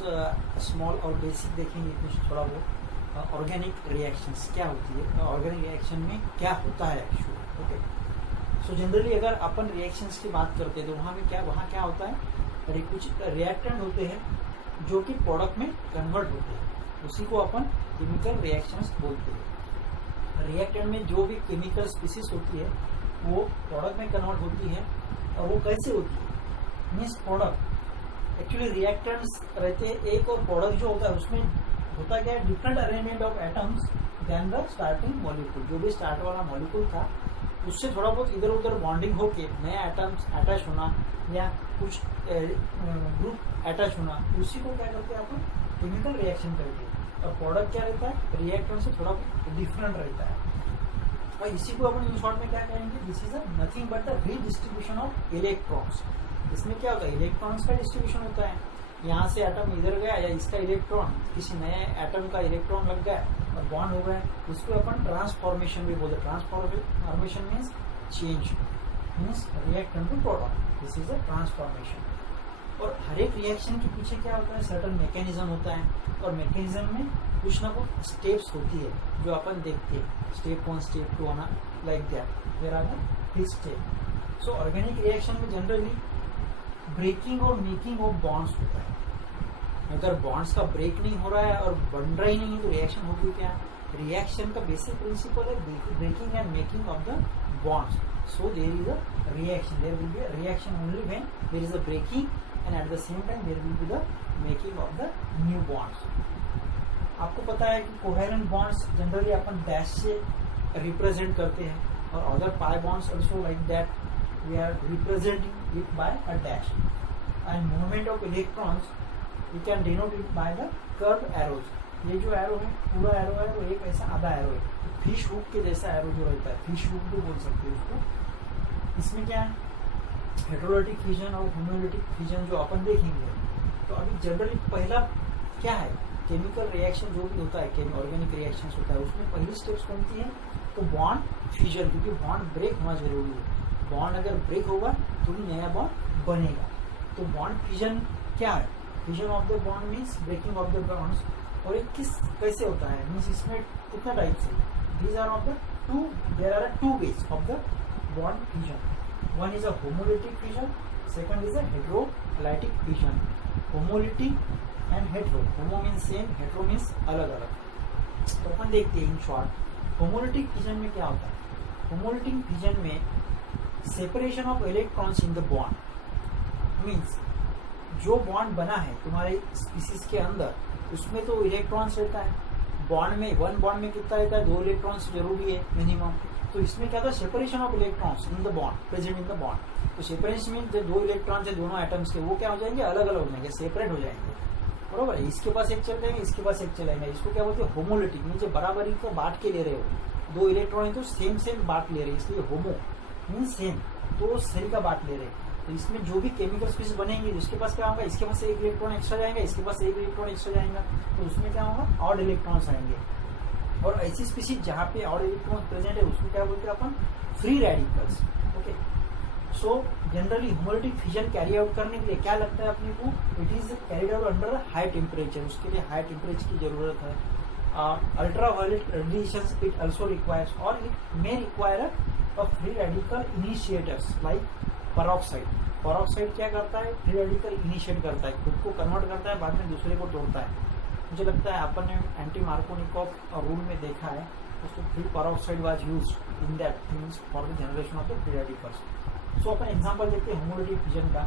First small और basic देखेंगे कुछ थोड़ा बहुत ऑर्गेनिक रिएक्शंस क्या होती है, ऑर्गेनिक रिएक्शन में क्या होता है एक्चुअली। ओके, सो जनरली अगर अपन रिएक्शंस की बात करते हैं तो वहाँ क्या होता है, कुछ रिएक्टेंट होते हैं जो कि प्रोडक्ट में कन्वर्ट होते हैं, उसी को अपन केमिकल रिएक्शंस बोलते हैं। रिएक्टेंट में जो भी केमिकल स्पीसीज होती है वो प्रोडक्ट में कन्वर्ट होती है, और वो कैसे होती है, मीन्स प्रोडक्ट एक्चुअली रिएक्टेंट्स रहते हैं, एक और प्रोडक्ट जो होता है उसमें होता क्या है, different arrangement of atoms than the starting molecule. जो भी स्टार्ट वाला मॉलिक्यूल था उससे थोड़ा बहुत इधर उधर बॉन्डिंग होके नया एटम्स अटैच होना या कुछ ग्रुप अटैच होना, उसी को क्या करते हैं अपन केमिकल रिएक्शन करते हैं। और प्रोडक्ट क्या रहता है, रिएक्टेंट से थोड़ा डिफरेंट रहता है, और इसी को अपन इन शॉर्ट में क्या कहेंगे, this is nothing but the redistribution of electrons. इसमें क्या होता है, इलेक्ट्रॉन्स का डिस्ट्रीब्यूशन होता है, यहाँ से एटम इधर गया या इसका इलेक्ट्रॉन किसी नए एटम का इलेक्ट्रॉन लग गया और बॉन्ड हो गया, उसको अपन ट्रांसफॉर्मेशन भी बोलते हैं। Transformation means change, means reactant to product, this is a transformation. और हर एक रिएक्शन के पीछे क्या होता है, सर्टेन मैकेनिज्म होता है, और मैकेनिज्म में कुछ ना कुछ स्टेप्स होती है जो अपन देखते हैं, स्टेप 1 स्टेप 2 आना like that, where are the fix step. So organic reaction में जनरली ब्रेकिंग और मेकिंग ऑफ बॉन्ड्स होता है। अगर बॉन्ड्स का ब्रेक नहीं हो रहा है और बन रहा ही नहीं है तो रिएक्शन होगी क्या, रिएक्शन का बेसिक प्रिंसिपल है breaking and making of the bonds. So there is a reaction, there will be a reaction only when there is a breaking and at the same time there will be the making of the new bonds. आपको पता है कि coherent bonds generally अपन dash से represent करते हैं, और other pi bonds also like that we are representing it by a dash, and movement of electrons we can denote it by the curve arrows. ये जो एरो है पूरा arrow है, वो एक ऐसा आधा एरो है, फिश हुक के जैसा एरो जो रहता है, फिश हुक भी बोल सकते हैं उसको। इसमें क्या है, हेटेरोलिटिक फ्यूजन और होमोलिटिक फ्यूजन जो अपन देखेंगे। तो अभी जनरली पहला क्या है, केमिकल रिएक्शन जो भी होता है, ऑर्गेनिक रिएक्शन होता है, उसमें पहली स्टेप्स बनती है तो बॉन्ड फ्यूजन, क्योंकि बॉन्ड ब्रेक होना जरूरी है। बॉन्ड अगर ब्रेक होगा तो ही नया बॉन्ड बनेगा। तो बॉन्ड फ्यूजन क्या है, fusion of the bond means breaking of the bonds. और ये कैसे होता है, मीन्स इसमें कितना टाइप्स है, these are of the two, there are two ways of the bond fusion. One is a homolytic fusion, second is a heterolytic fusion. Homolytic and hetero, homo means same, hetero means अलग अलग। तो अपन देखते हैं in short homolytic fusion में क्या होता है। Homolytic fusion में separation of electrons in the bond, means जो बॉन्ड बना है तुम्हारे स्पीसीज के अंदर उसमें तो इलेक्ट्रॉन्स रहता है, बॉन्ड में वन बॉन्ड में कितना रहता है, 2 इलेक्ट्रॉन्स जरूरी है मिनिमम। तो इसमें क्या था, separation of electrons in the bond present in the bond. तो सेपरेशन मीन जो 2 इलेक्ट्रॉन्स है दोनों एटम्स के, वो क्या हो जाएंगे, अलग अलग हो जाएंगे, सेपरेट हो जाएंगे, बरोबर है। इसके पास एक चल जाएंगे, इसके पास एक चलेंगे, इसको क्या बोलते हैं, होमोलिटिक, मीन जो बराबरी को बांट के ले रहे हो, 2 इलेक्ट्रॉन तो सेम बांट ले रहे हैं, इसलिए होमो मीन सेम, तो सही का बांट ले रहे हैं। तो इसमें जो भी केमिकल स्पीसीज बनेंगे, इसके पास क्या होगा, इसके पास 1 इलेक्ट्रॉन एक्स्ट्रा जाएगा, इसके पास 1 इलेक्ट्रॉन एक्स्ट्रा जाएगा, तो उसमें क्या होगा, ऑड इलेक्ट्रॉन्स आएंगे। और ऐसी स्पीसीज जहाँ पे ऑड इलेक्ट्रॉन प्रेजेंट है उसको क्या बोलते हैं अपन, free radicals. Okay, so generally homolytic fusion carry out करने के लिए क्या लगता है अपने को, it is carried out under high temperature, उसके लिए हाई टेम्परेचर की जरूरत है। Ultraviolet radiation it also requires, और it may require a free radical initiators like peroxide. Peroxide क्या करता है, फ्री रेडिकल इनिशिएट करता है, खुद को कन्वर्ट करता है, बाद में दूसरे को तोड़ता है। मुझे लगता है अपन ने एंटी मार्कोनिकॉफ रूल में देखा है, उसको free peroxide was used in that means for the generation of the free radicals. So upon example देखते हैं होमोलिटिक फ्यूजन का।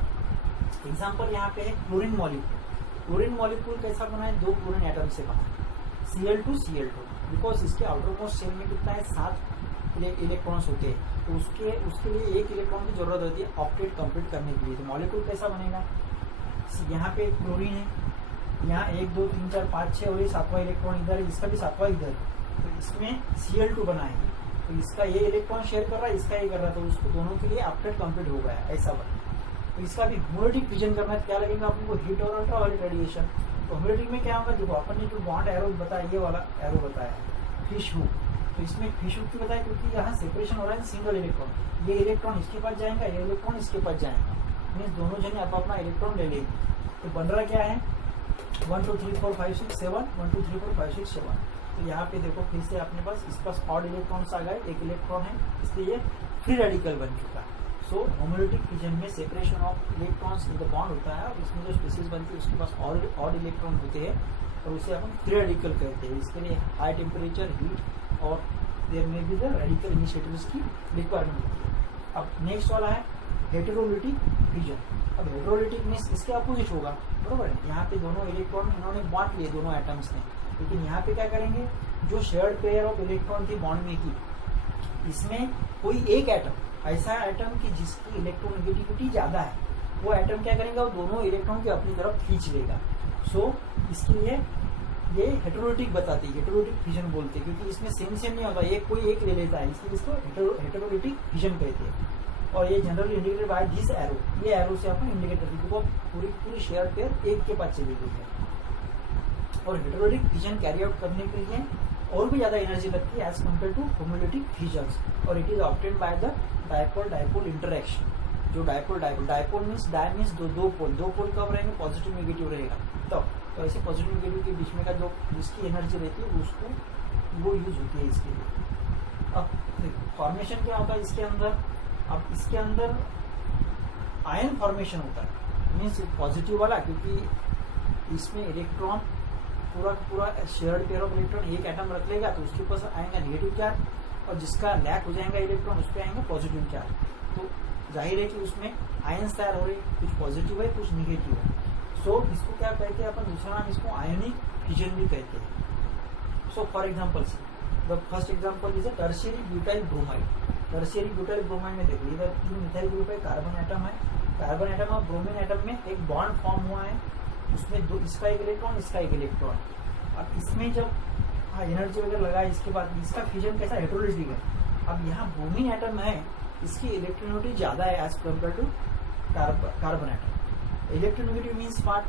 एग्जांपल यहाँ पे है क्लोरीन मॉलिक्यूल। क्लोरीन मॉलिक्यूल कैसा बना है, 2 क्लोरीन एटम से बना, Cl2Cl2, बिकॉज इसके आउटर मोस्ट शेल में कितना है, 7 इलेक्ट्रॉन्स होते हैं, तो उसके लिए 1 इलेक्ट्रॉन की जरूरत होती है ऑक्टेट कंप्लीट करने के लिए। तो मॉलिक्यूल कैसा बनेगा, यहाँ पे क्लोरीन है, यहाँ 1 2 3 4 5 6 और ये 7वां इलेक्ट्रॉन इधर है, इसका भी 7वां इधर है, तो इसमें Cl2 बना है, तो इसका ये इलेक्ट्रॉन शेयर कर रहा है, इसका ये कर रहा है, तो उसको दोनों के लिए ऑक्टेट कंप्लीट हो गया, ऐसा बना। तो इसका भी होमोलिटिक फ्यूजन करना है, क्या लगेगा आपको, हीट और अल्ट्रावायलेट रेडिएशन। तो होमोलिटिक में क्या होगा, देखो अपन ने जो बॉन्ड एरो बताया, ये वाला एरो बताया फिश हुक, तो इसमें फिश हुक क्यों बताया, क्योंकि यहाँ सेपरेशन हो रहा है सिंगल इलेक्ट्रॉन, ये इलेक्ट्रॉन इसके पास जाएगा, ये इलेक्ट्रॉन इसके पास जाएगा, मीन्स दोनों जने अपना इलेक्ट्रॉन ले लेंगे। तो बन रहा क्या है, 1 2 3 4 5 6 7 1 2 3 4 5 6 7। तो यहाँ पे देखो फिर से अपने पास इस पास ऑड इलेक्ट्रॉन्स आ गए, एक इलेक्ट्रॉन है इसलिए ये फ्री रेडिकल बन चुका। सो होमोलिटिक फिजन में separation of electrons in the bond होता है और इसमें जो स्पीसीज बनती है उसके पास ऑड इलेक्ट्रॉन होते हैं और उसे अपन फ्री रेडिकल कहते हैं। इसके लिए हाई टेम्परेचर, हीट और देयर में भी द रेडिकल इनिशिएटिव्स की रिक्वायरमेंट होती है। अब नेक्स्ट वाला है हेटेरोलिटिक फिजन। अब हेटेरोलिटिक मीन्स इसके अपोजिट होगा, बरोबर है। यहाँ पे दोनों इलेक्ट्रॉन इन्होंने बांट लिए दोनों एटम्स ने, लेकिन यहाँ पे क्या करेंगे, जो शेयर्ड पेयर ऑफ इलेक्ट्रॉन थी बॉन्ड में की, इसमें कोई एक एटम ऐसा एटम की जिसकी इलेक्ट्रोनेगेटिविटी ज्यादा है, वो एटम क्या करेगा, वो दोनों इलेक्ट्रॉन के अपनी तरफ खींच लेगा। सो इसके लिए ये हेटेरोलिटिक बताती है, हेटेरोलिटिक फिजन बोलते हैं, क्योंकि इसमें सेम नहीं होता, एक कोई एक ले लेता है, इसलिए इसको हेटेरोलिटिक फिजन कहते हैं। और ये generally indicated by this arrow, ये एरो से अपन इंडिकेट करते हैं, देखो पूरी शेयर पेयर एक के पास चली गई है। और हेटेरोलिटिक फिजन कैरी आउट करने के लिए और भी ज्यादा एनर्जी लगती है एज कम्पेयर टू होमोलिटिक फिजन्स, और it is obtained by the dipole interaction. जो डायपोल मीन्स डाय मीन्स दो पोल कब रहेंगे, पॉजिटिव नेगेटिव रहेगा तब। तो ऐसे पॉजिटिव नेगेटिव के बीच में का जो जिसकी एनर्जी रहती है उसको वो यूज होती है इसके लिए। अब फॉर्मेशन क्या होता है इसके अंदर, अब इसके अंदर आयन फॉर्मेशन होता है, मीन्स पॉजिटिव वाला, क्योंकि इसमें इलेक्ट्रॉन पूरा शेयर्ड पेयर ऑफ इलेक्ट्रॉन एक एटम रख लेगा तो उसके पास आएगा नेगेटिव चार्ज, और जिसका लैक हो जाएगा इलेक्ट्रॉन उस पर आएंगे पॉजिटिव चार्ज। तो जाहिर है कि उसमें आयन्स तैयार हो रहे, कुछ पॉजिटिव है कुछ निगेटिव है। सो इसको क्या कहते हैं अपन, दूसरा नाम इसको आयोनिक फिजन भी कहते हैं। So for example the first example is a tertiary butyl bromide. Tertiary butyl bromide में देखो इधर 3 मिथाइल ग्रुप है, कार्बन एटम है, कार्बन एटम और ब्रोमीन एटम में एक बॉन्ड फॉर्म हुआ है, उसमें दो, इसका एक इलेक्ट्रॉन इसका एक इलेक्ट्रॉन। अब इसमें जब एनर्जी वगैरह लगा इसके बाद इसका फिजन कैसा, हेटेरोलिटिक है। अब यहाँ ब्रोमीन एटम है, इसकी इलेक्ट्रोनेगेटिविटी ज्यादा है as compare to carbon atom. Electronegative means what,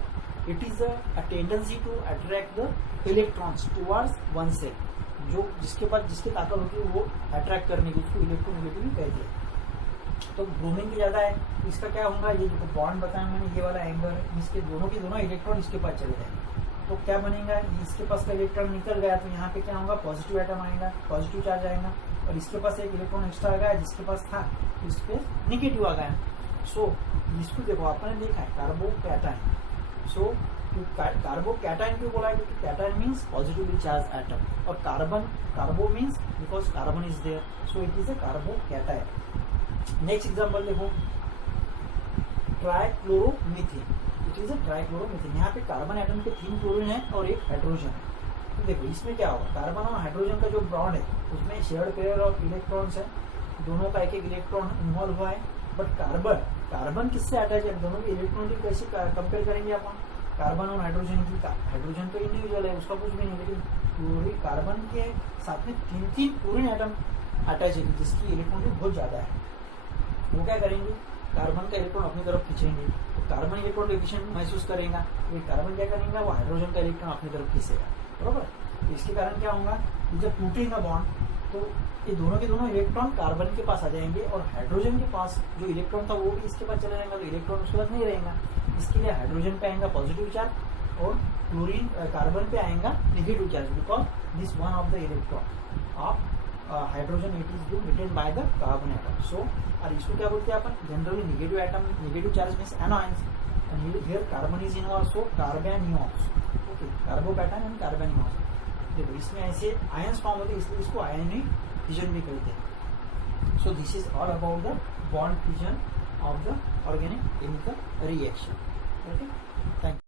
it is a tendency to attract the electrons towards one cell, जो जिसके पास जिसकी ताकत होती है वो अट्रैक्ट करने की, उसको इलेक्ट्रोनेगेटिव कहते हैं। तो ब्रोमीन की ज्यादा है, इसका क्या होगा, ये जो बॉन्ड बताया मैंने ये वाला एंगल है, इसके दोनों के दोनों इलेक्ट्रॉन इसके पास चले जाएंगे। तो क्या बनेगा, इसके पास का इलेक्ट्रॉन निकल गया तो यहाँ पे क्या होगा, पॉजिटिव एटम आएगा, पॉजिटिव चार्ज आएगा, और इसके पास एक इलेक्ट्रॉन एक्स्ट्रा आ गया जिसके पास था, इस पे निगेटिव आ गया। सो इसको देखो आपने देखा है कार्बोकैटायन। सो कार्बोकैटायन क्यों बोला है, क्योंकि cation means positively charge atom, और carbo means because carbon is there, so it is a carbocation. Next example देखो, ट्राइक्लोरोमीथेन, इट इज अ ट्राइक्लोरोमीथेन। यहाँ पे कार्बन एटम के 3 क्लोरीन है और एक हाइड्रोजन है। तो देखो इसमें क्या होगा, कार्बन और हाइड्रोजन का जो बॉन्ड है उसमें शेयर्ड पेयर ऑफ इलेक्ट्रॉन्स है, दोनों का एक इलेक्ट्रॉन इन्वॉल्व हुआ है। बट कार्बन किससे अटैच है, दोनों की इलेक्ट्रॉनिक कैसे कंपेयर करेंगे अपन, कार्बन और हाइड्रोजन की। हाइड्रोजन तो इंडिविजुअल है, उसका कुछ भी नहीं, लेकिन कार्बन के साथ में 3 क्लोरीन एटम अटैच है जिसकी इलेक्ट्रॉनिक बहुत ज्यादा है। वो क्या करेंगे, कार्बन का इलेक्ट्रॉन अपनी तरफ खींचेंगे, तो कार्बन इलेक्ट्रॉन डिफिशिएंट महसूस करेगा, तो कार्बन क्या करेगा, वो हाइड्रोजन का इलेक्ट्रॉन अपनी तरफ खींचेगा, बरोबर। तो इसके कारण क्या होगा, जब टूटेगा बॉन्ड तो ये दोनों के दोनों इलेक्ट्रॉन कार्बन के पास आ जाएंगे, और हाइड्रोजन के पास जो इलेक्ट्रॉन था वो भी इसके पास चला जाएगा, तो इलेक्ट्रॉन उसके पास नहीं रहेगा। इसके लिए हाइड्रोजन पे आएगा पॉजिटिव चार्ज और क्लोरीन कार्बन पे आएगा negative charge, because this one of the electron of hydrogen it is been retain by the carbon atom. So और इसको क्या बोलते हैं अपन, generally negative atom, negative charge means anions, and here carbon is involve, so carbanions, okay, carbocation and carbanions. देखो इसमें ऐसे ions form होते हैं, इसलिए इसको आयनिक फिजन भी कहते हैं। So this is all about the bond fission of the organic chemical reaction. Okay, thank you.